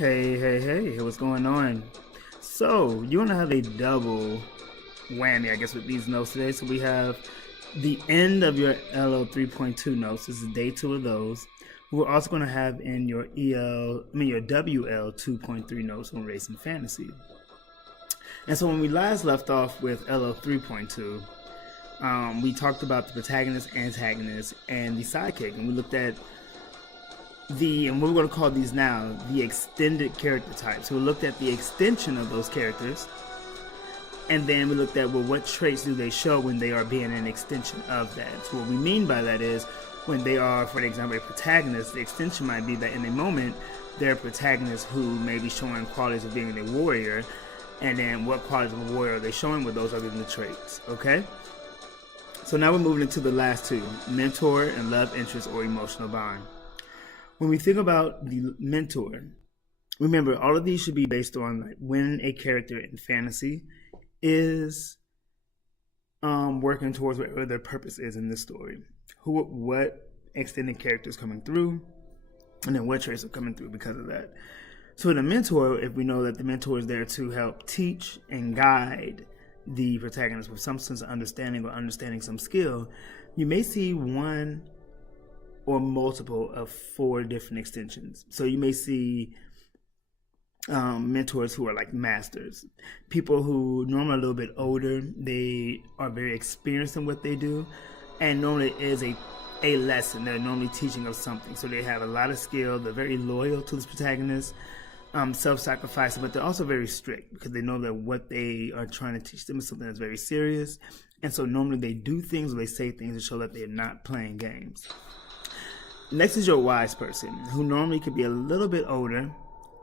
Hey, what's going on? So, you want to have a double whammy, I guess, with these notes today. So, we have the end of your LL3.2 notes. This is day two of those. We're also going to have in your your WL2.3 notes on race and fantasy. And so, when we last left off with LL3.2, we talked about the protagonist, antagonist, and the sidekick, and we looked at and what we're going to call these now, the extended character types. So we looked at the extension of those characters, and then we looked at, well, what traits do they show when they are being an extension of that? So what we mean by that is when they are, for example, a protagonist, the extension might be that in a moment, they're a protagonist who may be showing qualities of being a warrior, and then what qualities of a warrior are they showing with those other than the traits, okay? So now we're moving into the last two, mentor and love interest or emotional bond. When we think about the mentor, remember all of these should be based on like when a character in fantasy is working towards whatever their purpose is in this story. What extended character is coming through, and then what traits are coming through because of that. So in a mentor, if we know that the mentor is there to help teach and guide the protagonist with some sense of understanding or understanding some skill, you may see one or multiple of four different extensions. So you may see mentors who are like masters, people who normally are a little bit older. They are very experienced in what they do, and normally it is a lesson. They're normally teaching us something. So they have a lot of skill. They're very loyal to this protagonist, self-sacrificing, but they're also very strict because they know that what they are trying to teach them is something that's very serious. And so normally they do things or they say things to show that they're not playing games. Next is your wise person, who normally could be a little bit older,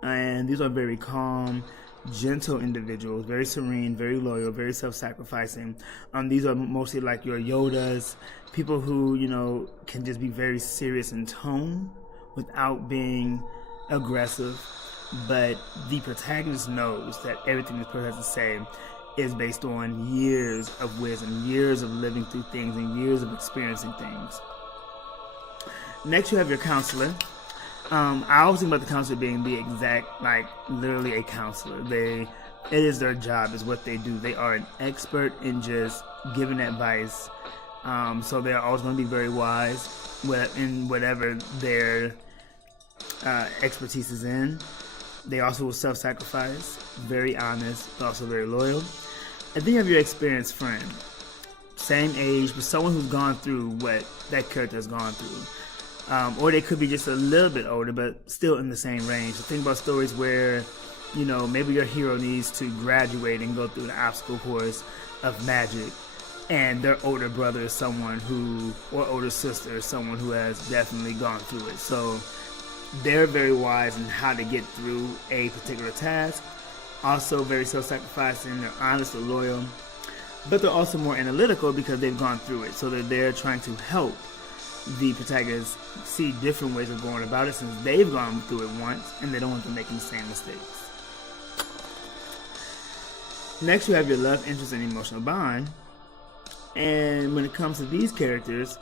and these are very calm, gentle individuals, very serene, very loyal, very self-sacrificing. These are mostly like your Yodas, people who, can just be very serious in tone without being aggressive, but the protagonist knows that everything this person has to say is based on years of wisdom, years of living through things, and years of experiencing things. Next, you have your counselor. I always think about the counselor being the exact, literally a counselor. It is their job, is what they do. They are an expert in just giving advice. So they're always going to be very wise in whatever their expertise is in. They also will self-sacrifice, very honest, but also very loyal. And then you have your experienced friend. Same age, but someone who's gone through what that character has gone through. Or they could be just a little bit older, but still in the same range. So think about stories where, maybe your hero needs to graduate and go through the obstacle course of magic, and their older brother is someone or older sister is someone who has definitely gone through it. So they're very wise in how to get through a particular task. Also very self-sacrificing, they're honest or loyal, but they're also more analytical because they've gone through it. So they're there trying to help the protagonist see different ways of going about it since they've gone through it once and they don't want to make the same mistakes. Next, you have your love interest and emotional bond. And when it comes to these characters,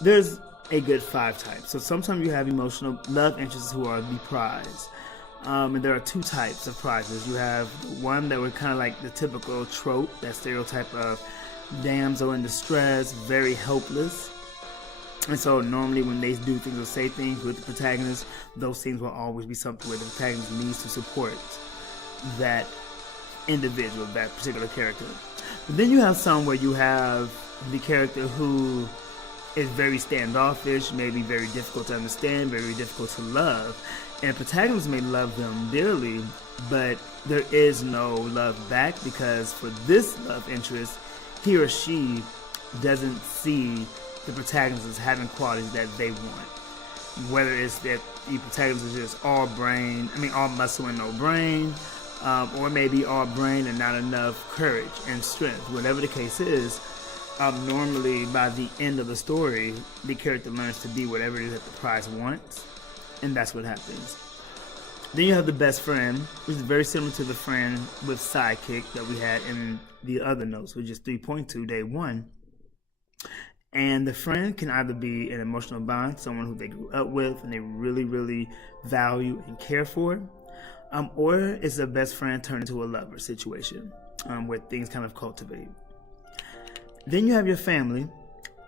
there's a good 5 types. So sometimes you have emotional love interests who are the prize. And there are 2 types of prizes. You have one that would kind of like the typical trope, that stereotype of damsel in distress, very helpless. And so normally when they do things or say things with the protagonist, those things will always be something where the protagonist needs to support that individual, that particular character. But then you have some where you have the character who is very standoffish, maybe very difficult to understand, very difficult to love. And protagonists may love them dearly, but there is no love back because for this love interest, he or she doesn't see the protagonist is having qualities that they want. Whether it's that the protagonist is just all muscle and no brain, or maybe all brain and not enough courage and strength. Whatever the case is, normally by the end of the story, the character learns to be whatever it is that the prize wants, and that's what happens. Then you have the best friend, which is very similar to the friend with sidekick that we had in the other notes, which is 3.2, day 1. And the friend can either be an emotional bond, someone who they grew up with and they really, really value and care for, or it's a best friend turned into a lover situation where things kind of cultivate. Then you have your family,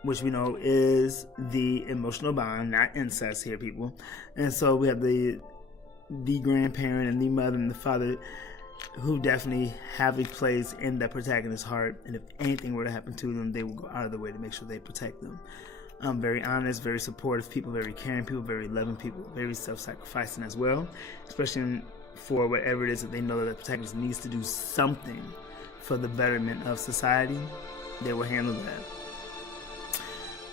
which we know is the emotional bond, not incest here, people. And so we have the grandparent and the mother and the father who definitely have a place in the protagonist's heart, and if anything were to happen to them, they will go out of their way to make sure they protect them. Very honest, very supportive people, very caring people, very loving people, very self-sacrificing as well, especially for whatever it is that they know that the protagonist needs to do something for the betterment of society. They will handle that.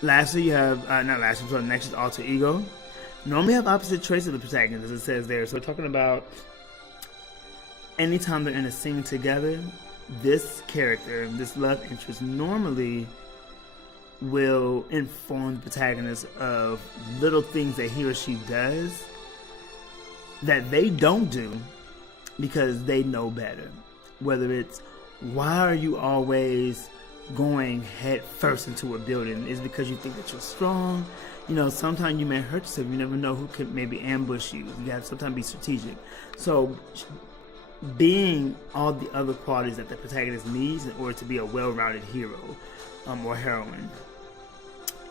Lastly, you have, next is alter ego. Normally have opposite traits of the protagonist, as it says there. So we're talking about anytime they're in a scene together, this character, this love interest, normally will inform the protagonist of little things that he or she does that they don't do because they know better. Whether it's, why are you always going head first into a building? Is because you think that you're strong? You know, sometimes you may hurt yourself. You never know who could maybe ambush you. You gotta sometimes be strategic. So being all the other qualities that the protagonist needs in order to be a well-rounded hero or heroine.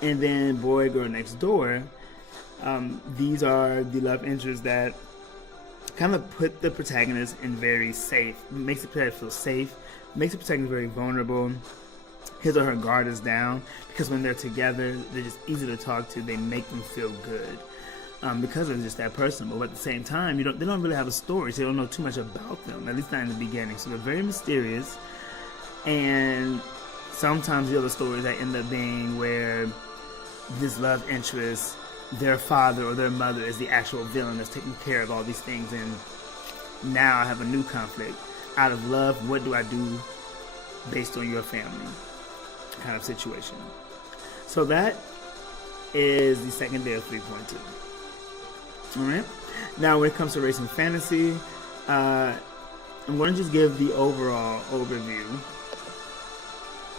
And then boy, girl next door, these are the love interests that kind of put the protagonist in very safe, makes the protagonist feel safe, makes the protagonist very vulnerable. His or her guard is down because when they're together, they're just easy to talk to. They make them feel good. Because they're just that personable. But at the same time, they don't really have a story, so you don't know too much about them, at least not in the beginning. So they're very mysterious, and sometimes the other stories that end up being where this love interest, their father or their mother is the actual villain that's taking care of all these things, and now I have a new conflict. Out of love, what do I do based on your family kind of situation? So that is the second day of 3.2. Alright, now when it comes to racing fantasy, I'm going to just give the overall overview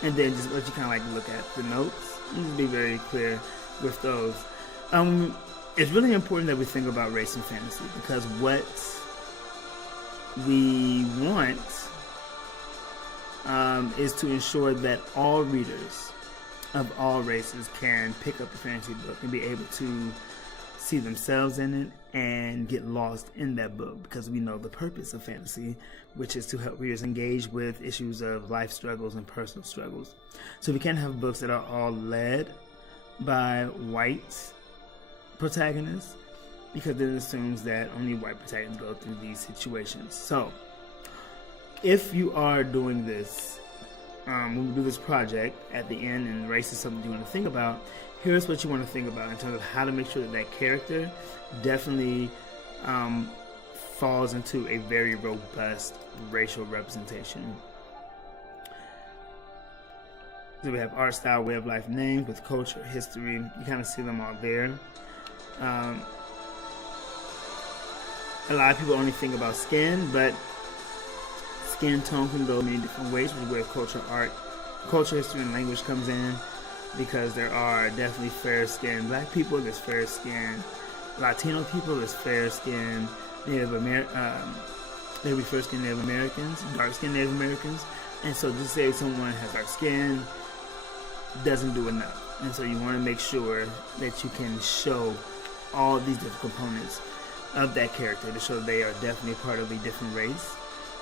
and then just let you kind of like look at the notes and just be very clear with those. It's really important that we think about racing fantasy because what we want is to ensure that all readers of all races can pick up a fantasy book and be able to see themselves in it and get lost in that book, because we know the purpose of fantasy, which is to help readers engage with issues of life struggles and personal struggles. So we can't have books that are all led by white protagonists, because then it assumes that only white protagonists go through these situations. So if you are doing this, when we do this project at the end and race is something you want to think about, here's what you want to think about in terms of how to make sure that that character definitely falls into a very robust racial representation. So we have art style, way of life, names with culture, history. You kind of see them all there. A lot of people only think about skin, but skin tone can go many different ways, which is where culture, history, and language comes in. Because there are definitely fair-skinned black people, there's fair-skinned Latino people, there's fair-skinned they refer to Native Americans, dark-skinned Native Americans, and so just say someone has dark skin doesn't do enough. And so you want to make sure that you can show all these different components of that character to show they are definitely part of a different race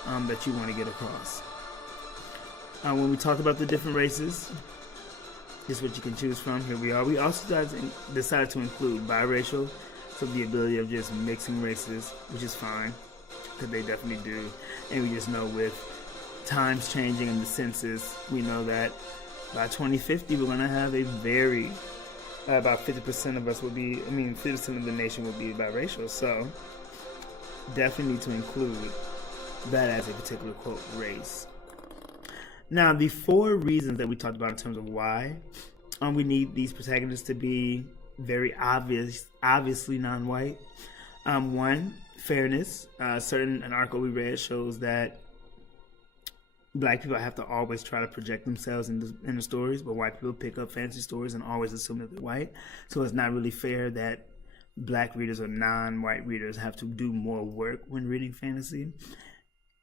that you want to get across. When we talk about the different races, is what you can choose from. Here we are. We also decided to include biracial, so the ability of just mixing races, which is fine, because they definitely do. And we just know with times changing and the census, we know that by 2050 we're going to have a very, about 50% of us will be, 50% of the nation will be biracial. So definitely need to include that as a particular, quote, race. Now, the 4 reasons that we talked about in terms of why we need these protagonists to be very obviously non-white. 1, fairness. An article we read shows that black people have to always try to project themselves in the stories, but white people pick up fantasy stories and always assume that they're white. So it's not really fair that black readers or non-white readers have to do more work when reading fantasy.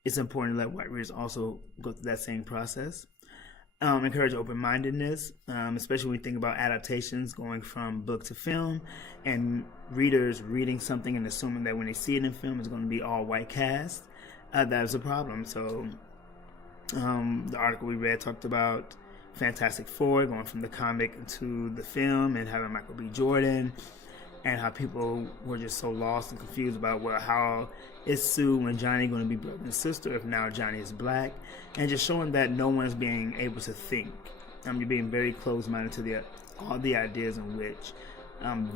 It's important to let white readers also go through that same process. Encourage open-mindedness, especially when we think about adaptations going from book to film, and readers reading something and assuming that when they see it in film it's going to be all white cast. That is a problem. So the article we read talked about Fantastic Four going from the comic to the film and having Michael B. Jordan, and how people were just so lost and confused about, well, how is Sue and Johnny going to be brother and sister if now Johnny is black? And just showing that no one's being able to think. You're being very closed-minded to all the ideas in which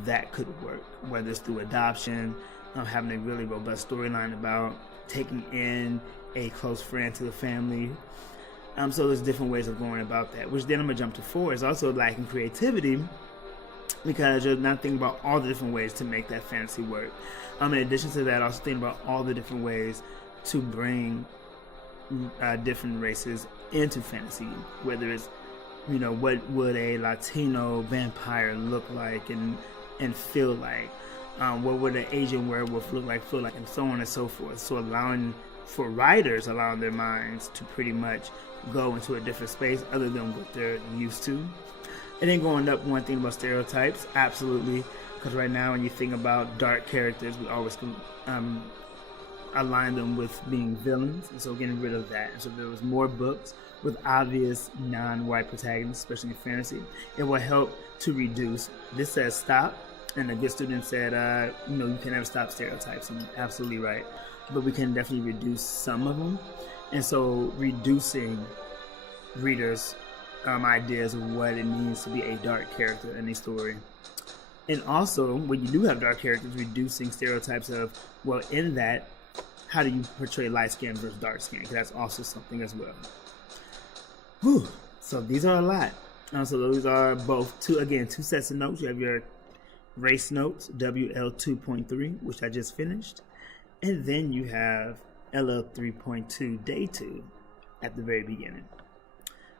that could work, whether it's through adoption, having a really robust storyline about taking in a close friend to the family. So there's different ways of going about that, which then I'm going to jump to 4 is also lacking creativity, because you're not thinking about all the different ways to make that fantasy work. In addition to that, also thinking about all the different ways to bring different races into fantasy, whether it's, what would a Latino vampire look like and feel like, what would an Asian werewolf look like, feel like, and so on and so forth. So allowing their minds to pretty much go into a different space other than what they're used to. And then going up, one thing about stereotypes, absolutely, because right now when you think about dark characters, we always align them with being villains, and so getting rid of that. And so if there was more books with obvious non-white protagonists, especially in fantasy, it will help to reduce. This says stop, and a good student said, you can never stop stereotypes, and absolutely right, but we can definitely reduce some of them. And so reducing readers' ideas of what it means to be a dark character in a story. And also, when you do have dark characters, reducing stereotypes of, well, in that, how do you portray light skin versus dark skin? Because that's also something as well. Whew. So these are a lot. So those are both two sets of notes. You have your race notes, WL2.3, which I just finished. And then you have LL3.2 day 2 at the very beginning.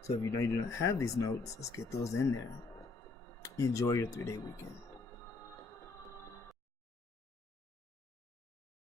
So if you do not have these notes, let's get those in there. Enjoy your 3-day weekend.